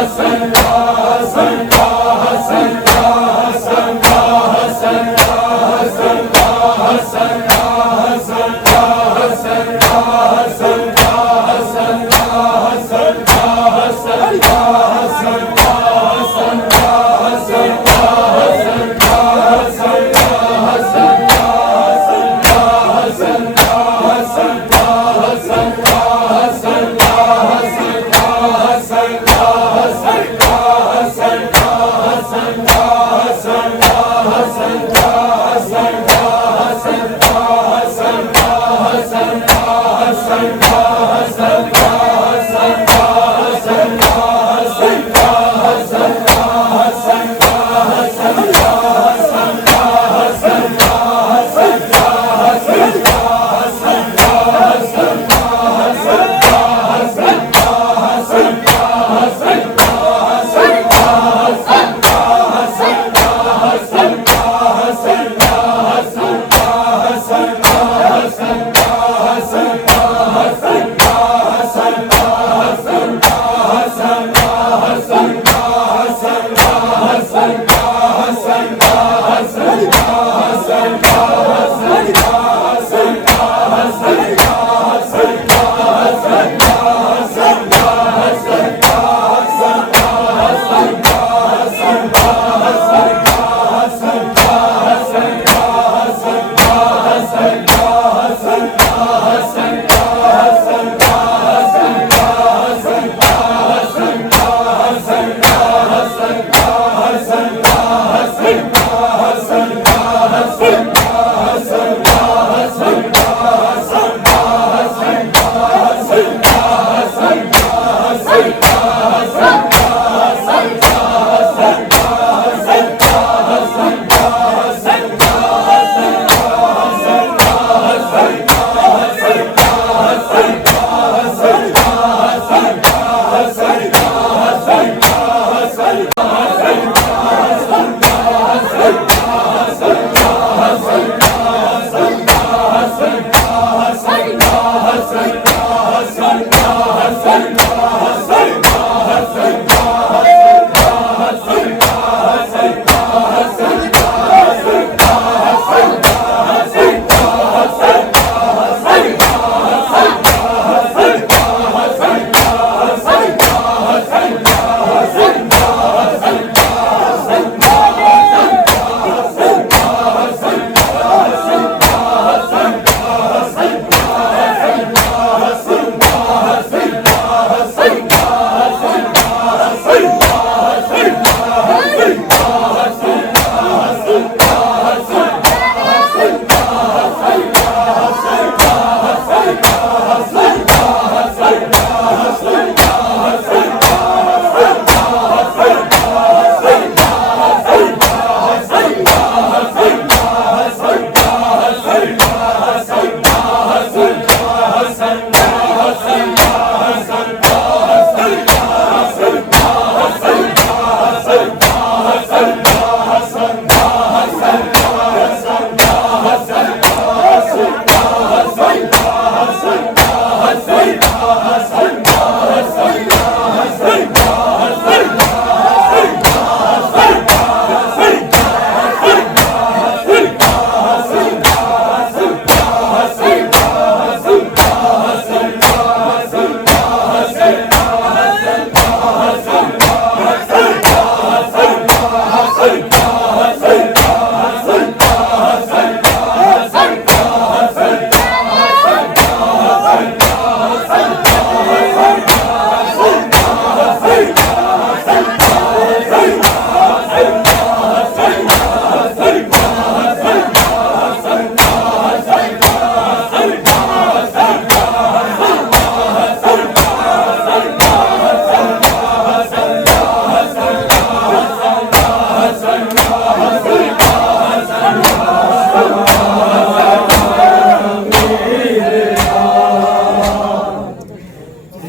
Hasan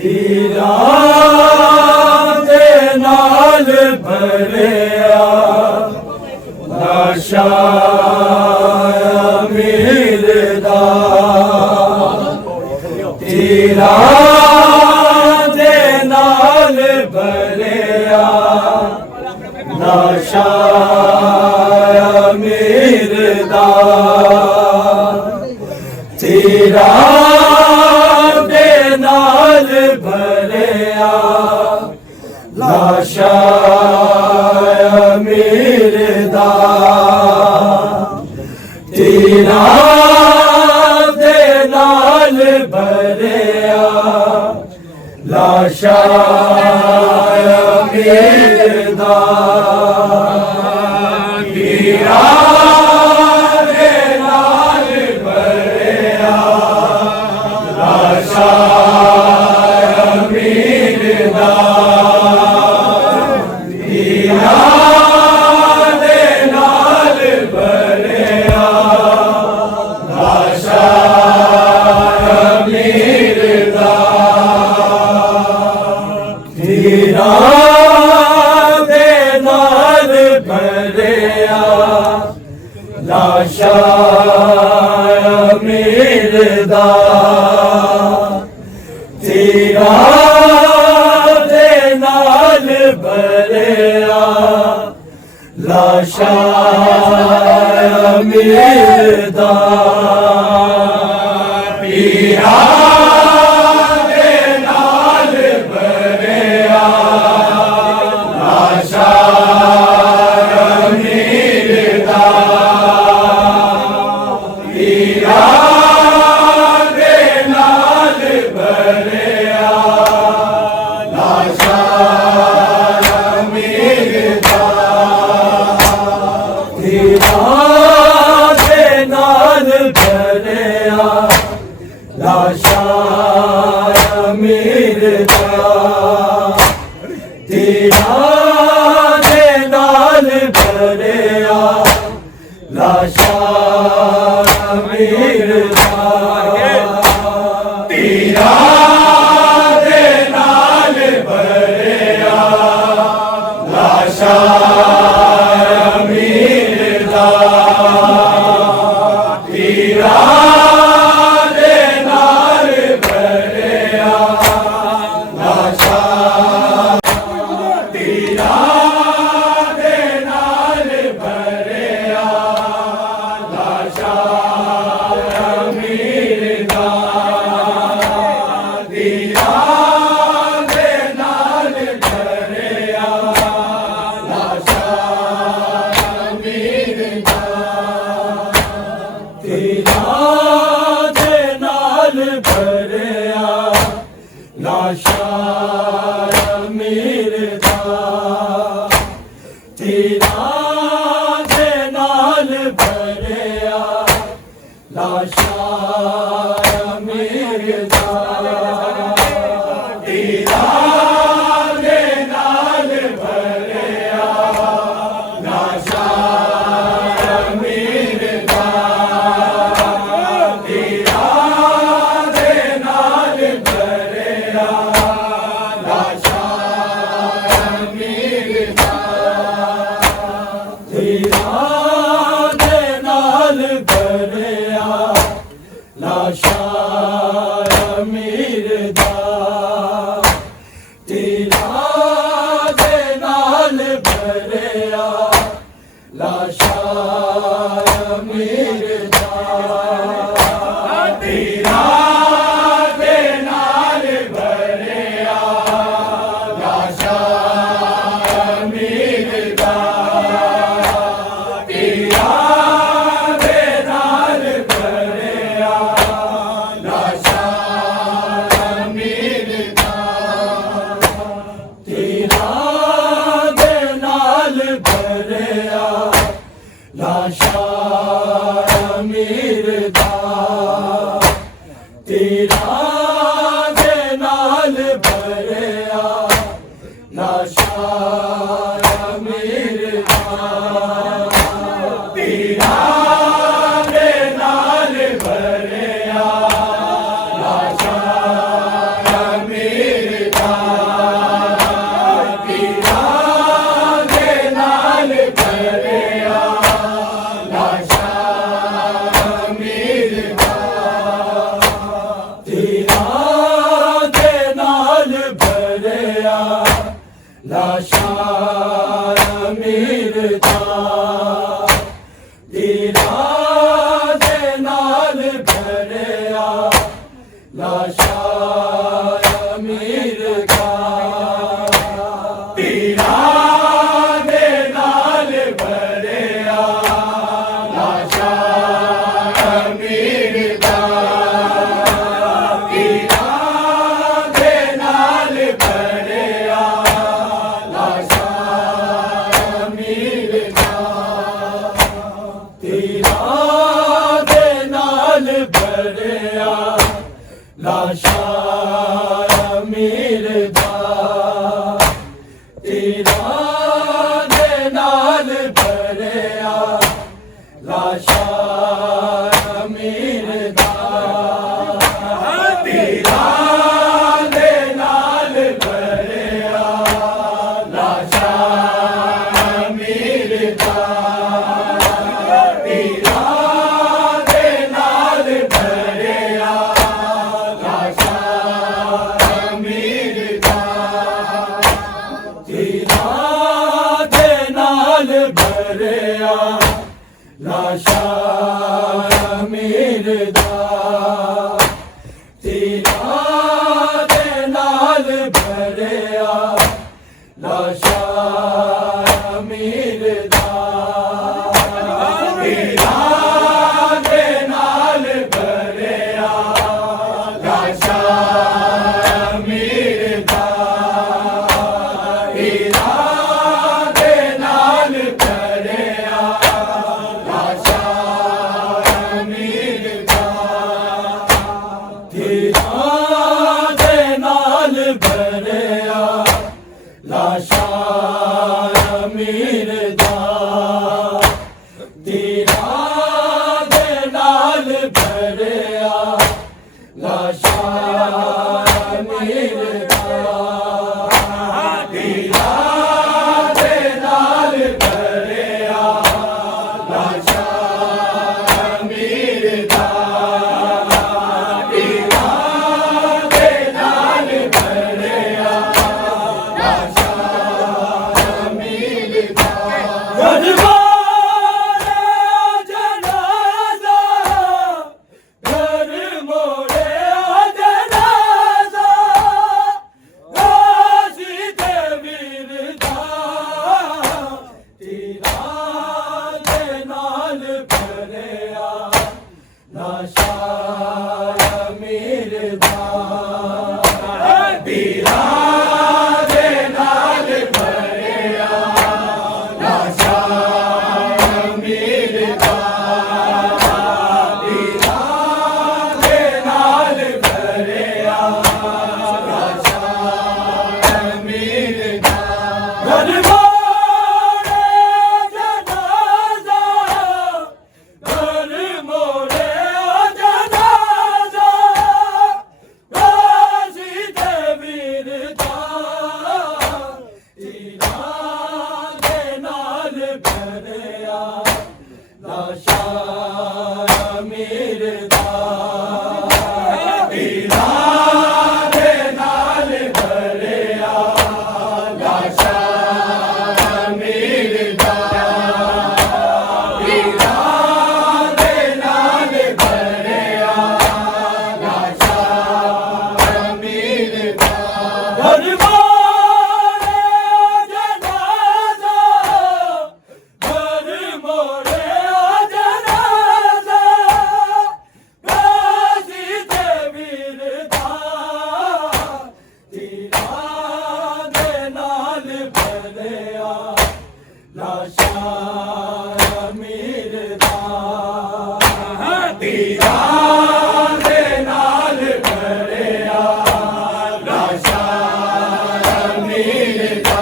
ਹੀਰਾ ਦੇ ਨਾਲ ਭਰਿਆ ਲਾਸ਼ਾਂ ਅਮੀਰ ਦਾ ਹੀਰਾ ਦੇ ਨਾਲ ਭਰਿਆ ਲਾਸ਼ਾਂ ਅਮੀਰ ਦਾ ਹੀਰਾ ਦੇ ਨਾਲ ਭਰਿਆ ਲਾਸ਼ਾਂ ਅਮੀਰ ਦਾ ਹੀਰਾ ਦੇ ਨਾਲ ਭਰਿਆ ਲਾਸ਼ਾਂ ਅਮੀਰ ਦਾ ਹੀਰਾ ਦੇ ਨਾਲ ਭਰਿਆ ਲਾਸ਼ਾਂ ਅਮੀਰ ਦਾ ਹੀਰਾ ਦੇ ਨਾਲ ਭਰਿਆ ਲਾਸ਼ਾਂ ਅਮੀਰ ਦਾ ਹੀਰਾ ਦੇ ਨਾਲ ਭਰਿਆ ਲਾਸ਼ਾਂ ਅਮੀਰ ਦਾ ਹੀਰਾ ਦੇ ਨਾਲ ਭਰਿਆ ਲਾਸ਼ਾਂ ਅਮੀਰ ਦਾ ਹੀਰਾ ਦੇ ਨਾਲ ਭਰਿਆ ਲਾਸ਼ਾਂ ਅਮੀਰ ਦਾ ਹੀਰਾ ਦੇ ਨਾਲ ਭਰਿਆ ਲਾਸ਼ਾਂ ਅਮੀਰ ਦਾ ਹੀਰਾ ਦੇ ਨਾਲ ਭਰਿਆ ਲਾਸ਼ਾਂ ਅਮੀਰ ਦਾ ਹੀਰਾ ਦੇ ਨਾਲ ਭਰਿਆ ਲਾਸ਼ਾਂ ਅਮੀਰ ਦਾ ਹੀਰਾ ਦੇ ਨਾਲ ਭਰਿਆ ਲਾਸ਼ਾਂ ਅਮੀਰ ਦਾ ਹੀਰਾ ਦੇ ਨਾਲ ਭਰਿਆ ਲਾਸ਼ਾਂ ਹੀਰਾ ਦੇ ਨਾਲ ਭਰਿਆ ਲਾਸ਼ਾਂ ਅਮੀਰ ਦਾ ਹੀਰਾ ਦੇ ਨਾਲ ਭਰਿਆ ਲਾਸ਼ਾਂ ਅਮੀਰ ਦਾ ਹੀਰਾ ਦੇ ਨਾਲ ਭਰਿਆ ਲਾਸ਼ਾਂ ਅਮੀਰ ਦਾ ਹੀਰਾ ਦੇ ਨਾਲ ਭਰਿਆ ਲਾਸ਼ਾਂ ਅਮੀਰ ਦਾ ਹੀਰਾ ਦੇ ਨਾਲ ਭਰਿਆ ਲਾਸ਼ਾਂ ਅਮੀਰ ਦਾ ਹੀਰਾ ਦੇ ਨਾਲ ਭਰਿਆ ਲਾਸ਼ਾਂ ਲਾਸ਼ਾਂ ਅਮੀਰਦਾ ਤੀਰਾਂ ਦੇ ਨਾਲ ਭਰਿਆ ਲਾਸ਼ਾਂ ਅਮੀਰਦਾ ਤੀਰਾਂ ਦੇ ਨਾਲ ਭਰਿਆ ਲਾਸ਼ਾਂ ਅਮੀਰਦਾ ਤੀਰਾਂ ਦੇ ਨਾਲ ਭਰਿਆ ਲਾਸ਼ਾਂ ਅਮੀਰਦਾ ਤੀਰਾਂ ਦੇ ਨਾਲ ਭਰਿਆ ਲਾਸ਼ਾਂ ਅਮੀਰਦਾ ਤੀਰਾਂ ਦੇ ਨਾਲ ਭਰਿਆ ਲਾਸ਼ਾਂ ਅਮੀਰਦਾ ਤੀਰਾਂ ਦੇ ਨਾਲ ਭਰਿਆ ਲਾਸ਼ਾਂ ਅਮੀਰਦਾ ਤੀਰਾਂ ਦੇ ਨਾਲ ਭਰਿਆ ਲਾਸ਼ਾਂ ਅਮੀਰਦਾ ਤੀਰਾਂ ਦੇ ਨਾਲ ਭਰਿਆ ਲਾਸ਼ਾਂ ਅਮੀਰਦਾ ਤੀਰਾਂ ਦੇ ਨਾਲ ਭਰਿਆ ਲਾਸ਼ਾਂ ਅਮੀਰਦਾ ਤੀਰਾਂ ਦੇ ਨਾਲ ਭਰਿਆ ਲਾਸ਼ਾਂ ਅਮੀਰਦਾ ਤੀਰਾਂ ਦੇ ਨਾਲ ਭਰਿਆ ਲਾਸ਼ਾਂ ਅਮੀਰਦਾ ਤੀਰਾਂ ਦੇ ਨਾਲ ਭਰਿਆ ਲਾਸ਼ਾਂ ਅਮੀਰਦਾ ਤੀਰਾਂ ਦੇ ਨਾਲ ਭਰਿਆ ਲਾਸ਼ਾਂ ਅਮੀਰਦਾ ਤੀਰਾਂ ਦੇ ਨਾਲ ਭਰਿਆ ਲਾਸ਼ਾਂ ਅਮੀਰਦਾ ਤੀਰਾਂ ਦੇ ਨਾਲ ਭਰਿਆ ਲਾਸ਼ਾਂ ਅਮੀਰਦਾ ਗਰਮਾਰੇ ਜਨਾਜ਼ਾ ਘਰ ਮੋੜਿਆ ਜਨਾਜ਼ਾ ਗਾਜ਼ੀ ਤੇ ਵੀਰਦਾ ਤੀਰਾਂ ਦੇ ਨਾਲ ਭਰਿਆ ਲਾਸ਼ਾਂ ਅਮੀਰਦਾ ਤੀਰਾਂ ਦੇ ਨਾਲ ਭਰਿਆ ਲਾਸ਼ਾਂ ਅਮੀਰਦਾ ਤੀਰਾਂ ਦੇ ਨਾਲ ਭਰਿਆ ਲਾਸ਼ਾਂ ਅਮੀਰਦਾ ਗਰਮਾਰੇ ਜਨਾਜ਼ਾ ਘਰ ਮੋੜਿਆ ਜਨਾਜ਼ਾ ਗਾਜ਼ੀ ਤੇ ਵੀਰਦਾ ਤੀਰਾਂ ਦੇ ਨਾਲ ਭਰਿਆ ਲਾਸ਼ਾਂ ਅਮੀਰਦਾ ਤੀਰਾਂ ਦੇ ਨਾਲ ਭਰਿਆ ਲਾਸ਼ਾਂ ਅਮੀਰਦਾ ਤੀਰਾਂ ਦੇ ਨਾਲ ਭਰਿਆ ਲਾਸ਼ਾਂ ਅਮੀਰਦਾ ਗਰਮਾਰੇ ਜਨਾਜ਼ਾ ਘਰ ਮੋੜਿਆ ਜਨਾਜ਼ਾ ਗਾਜ਼ੀ ਤੇ ਵੀਰਦਾ ਤੀਰਾਂ ਦੇ ਨਾਲ ਭਰਿਆ ਲਾਸ਼ਾਂ ਅਮੀਰਦਾ ਤੀਰਾਂ ਦੇ ਨਾਲ ਭਰਿਆ ਲਾਸ਼ਾਂ ਅਮੀਰਦਾ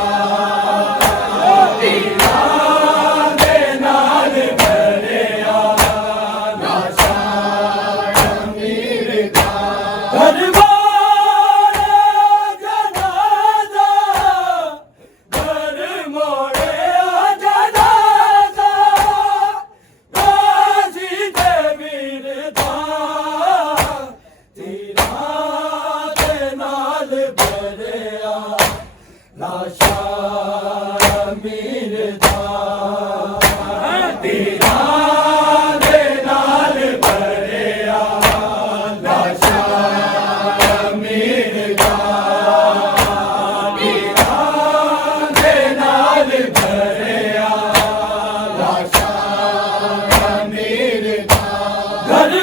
ਤੀਰਾਂ ਦੇ ਨਾਲ ਭਰਿਆ ਲਾਸ਼ਾਂ ਅਮੀਰਦਾ ਗਰਮਾਰੇ ਜਨਾਜ਼ਾ ਘਰ ਮੋੜਿਆ ਜਨਾਜ਼ਾ ਗਾਜ਼ੀ ਤੇ ਵੀਰਦਾ ਤੀਰਾਂ ਦੇ ਨਾਲ ਭਰਿਆ ਲਾਸ਼ਾਂ मीर दा तीरां दे नाल भरिया लाशा मीर दा तीरां दे नाल भरिया लाशा मीर दा घर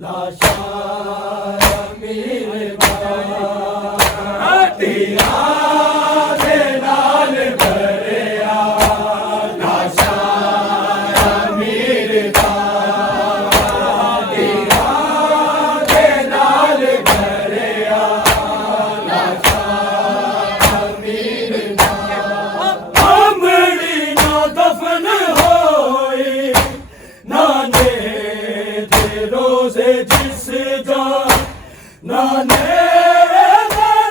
लाशा मीर दा तीरां दे नाल भरिया लाशा मीर दा तीरां दे नाल भरिया लाशा मीर दा अमड़ी ना दफन होई नाने रोज़े जिस जा नाने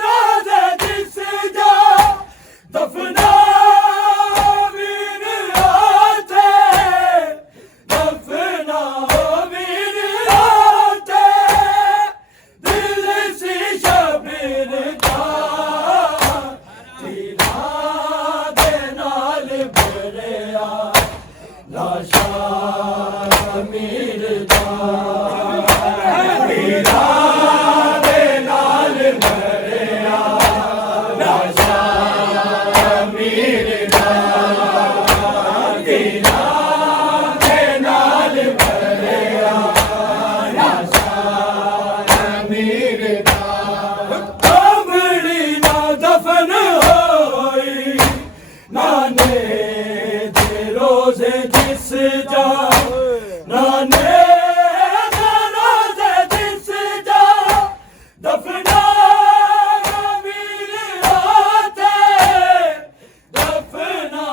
रोज़े जिस जा दफना वीर आते दफना वीर आते दिल सी शबीर का तीरां दे नाल भरिया लाशा मीर दा तीरां दे नाल भरिया लाशा मीर दा तीरां दे नाल भरिया लाशा मीर दा अमड़ी ना दफन होई नाने दे रोज़े जिस जा नाने दफना वीर आते दफना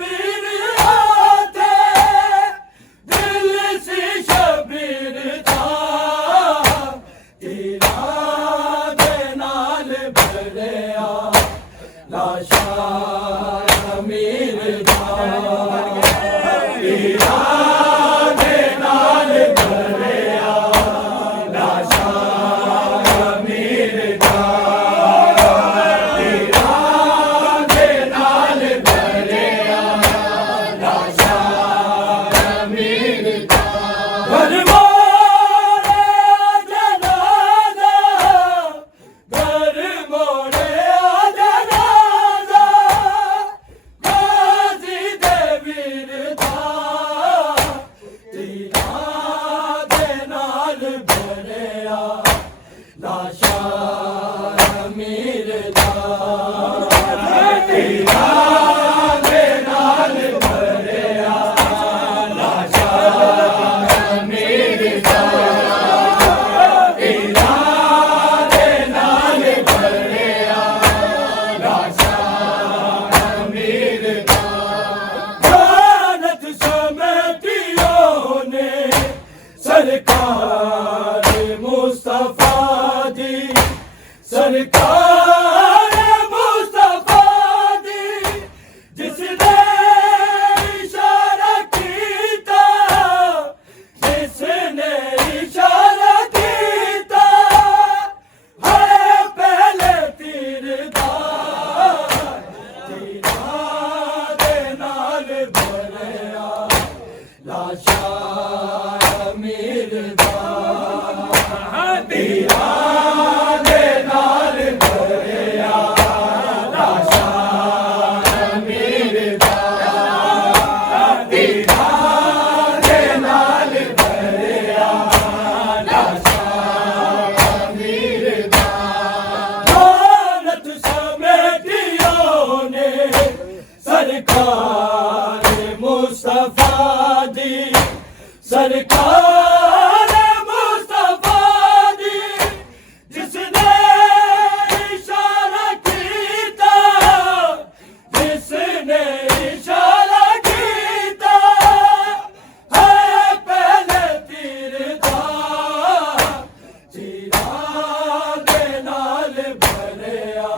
वीर आते दिल सी शबीर दा तीरां दे नाल भरिया लाशा मीर दा तीरां दे नाल भरिया लाशा मीर दा तीरां दे नाल भरिया लाशा मीर दा घर मोड़े जनाजा घर मोड़े जनाजा गाजी दे वीर दा तीरां दे नाल भरिया लाशा मीर दा तीरां दे नाल भरिया लाशा मीर दा तीरां दे नाल भरिया लाशा मीर दा जानत समेटियों ने सरकार मुस्तफा दी सरकार मुस्तफा दी जिसने इशारा कीता जिसने इशारा कीता है पहले तीर दा तीरां दे नाल भरिया लाशा मीर दा तीरां दे नाल भरिया लाशा मीर दा तीरां दे नाल भरिया लाशा मीर दा दौलत समेटियों ने सरकार मुस्तफा दी सरकार मुस्तफा दी जिसने इशारा कीता जिसने इशारा कीता है पहले तीर दा तीरां दे नाल भरिया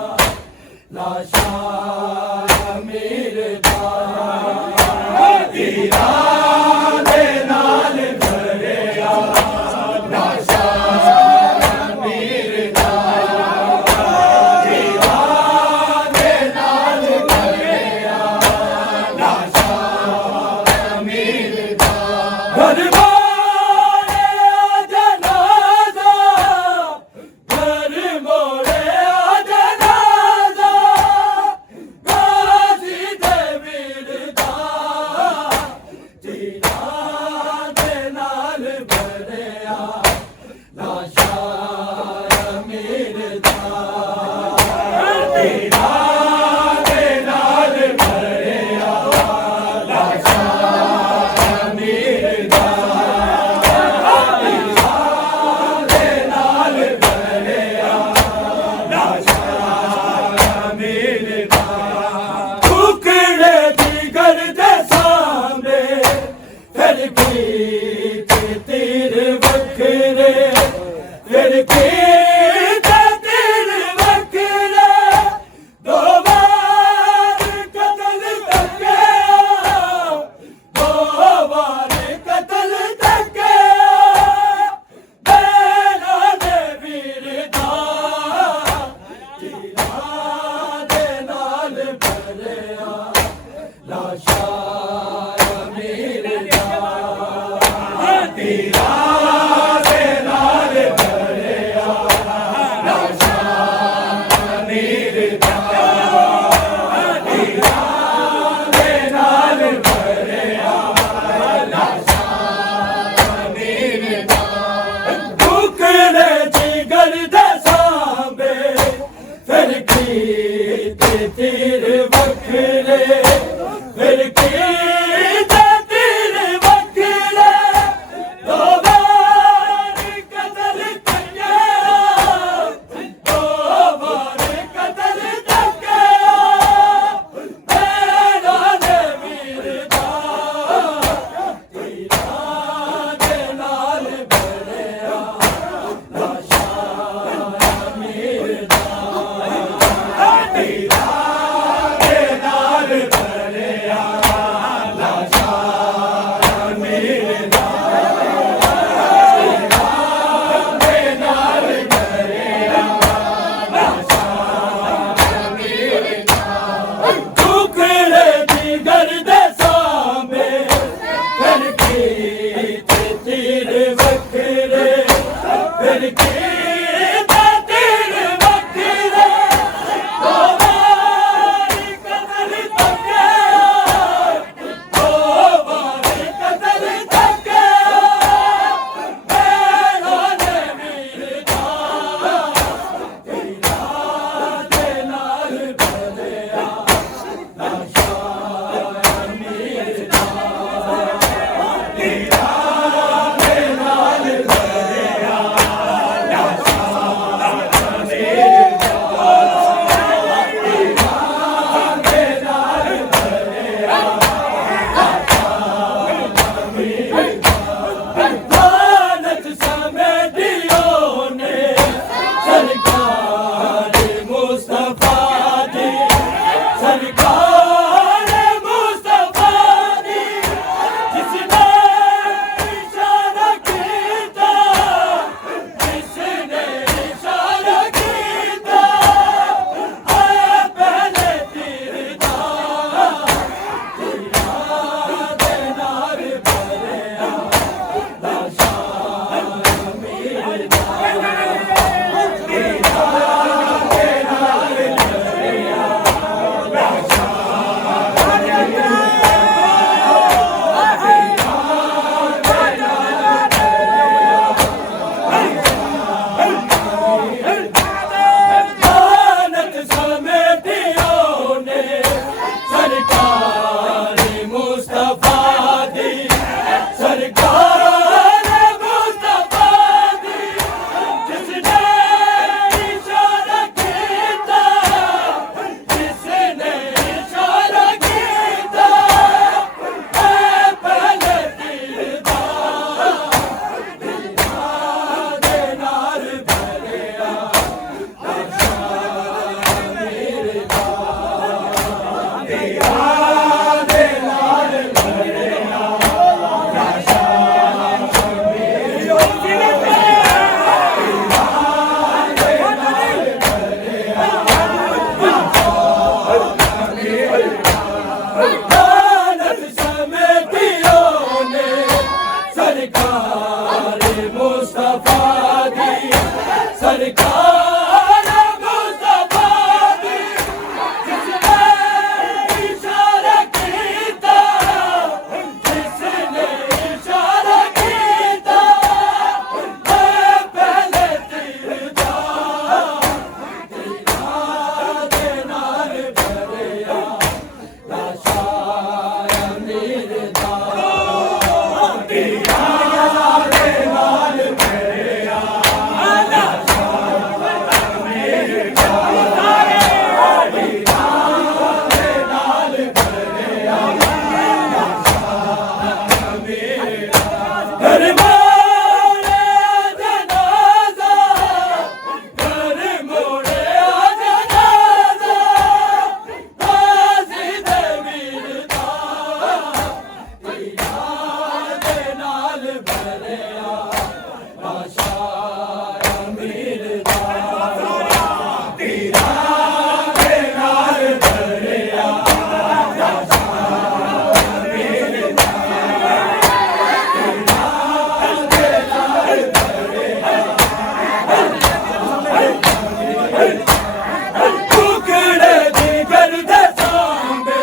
टुकड़े दी गर्द सांबे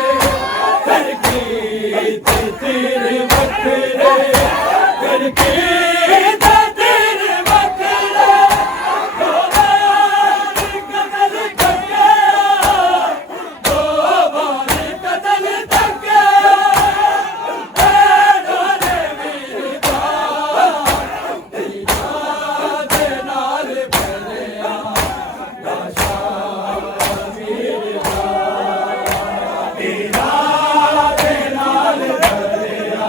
करके तेरे बकरे करके तेरे बकरे दो बार कतल करके डोरे वीर का दे नाल भरिया लाशा वीर का दे नाल भरिया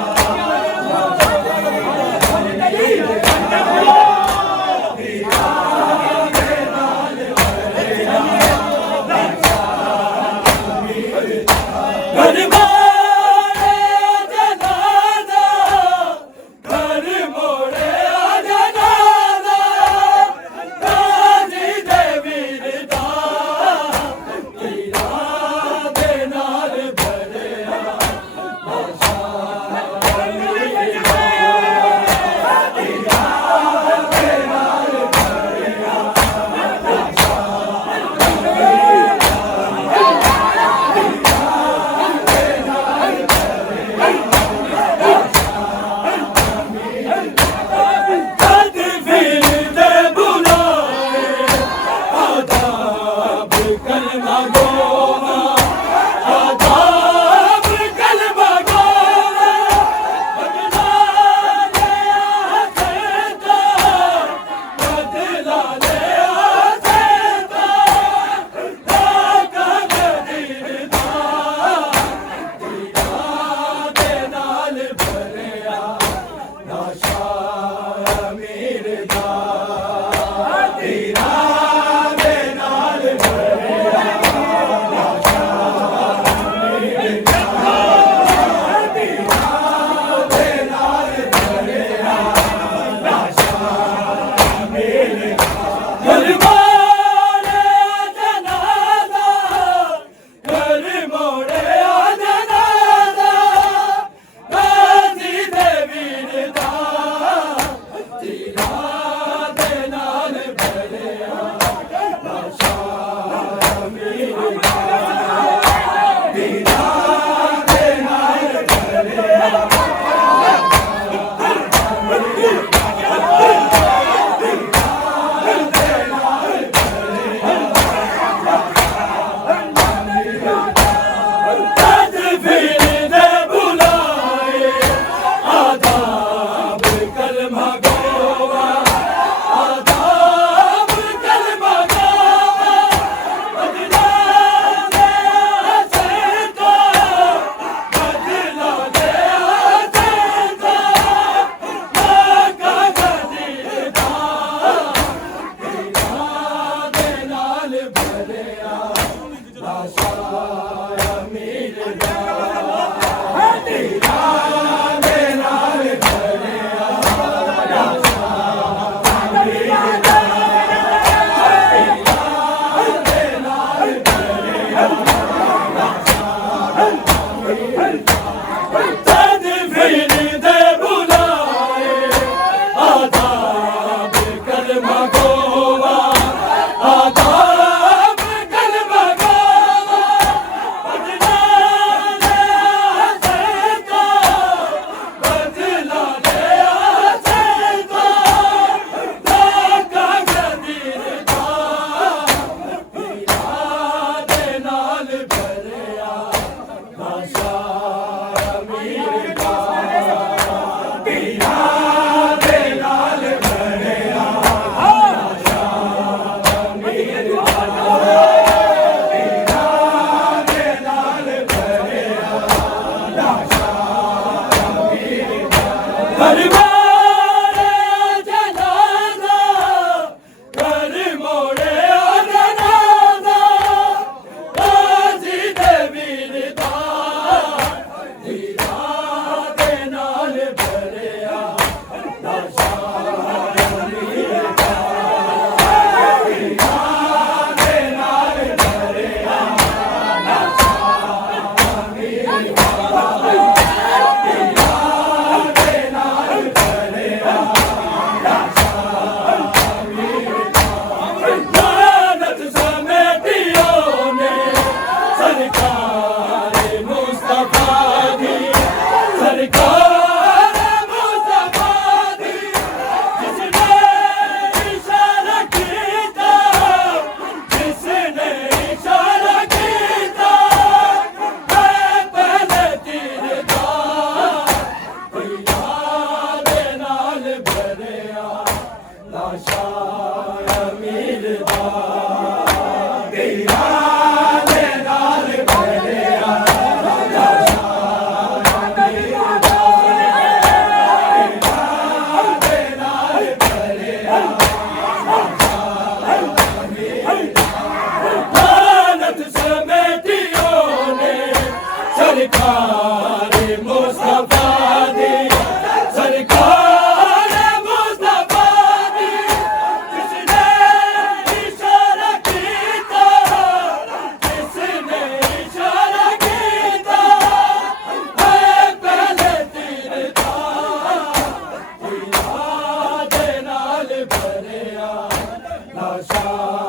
आशा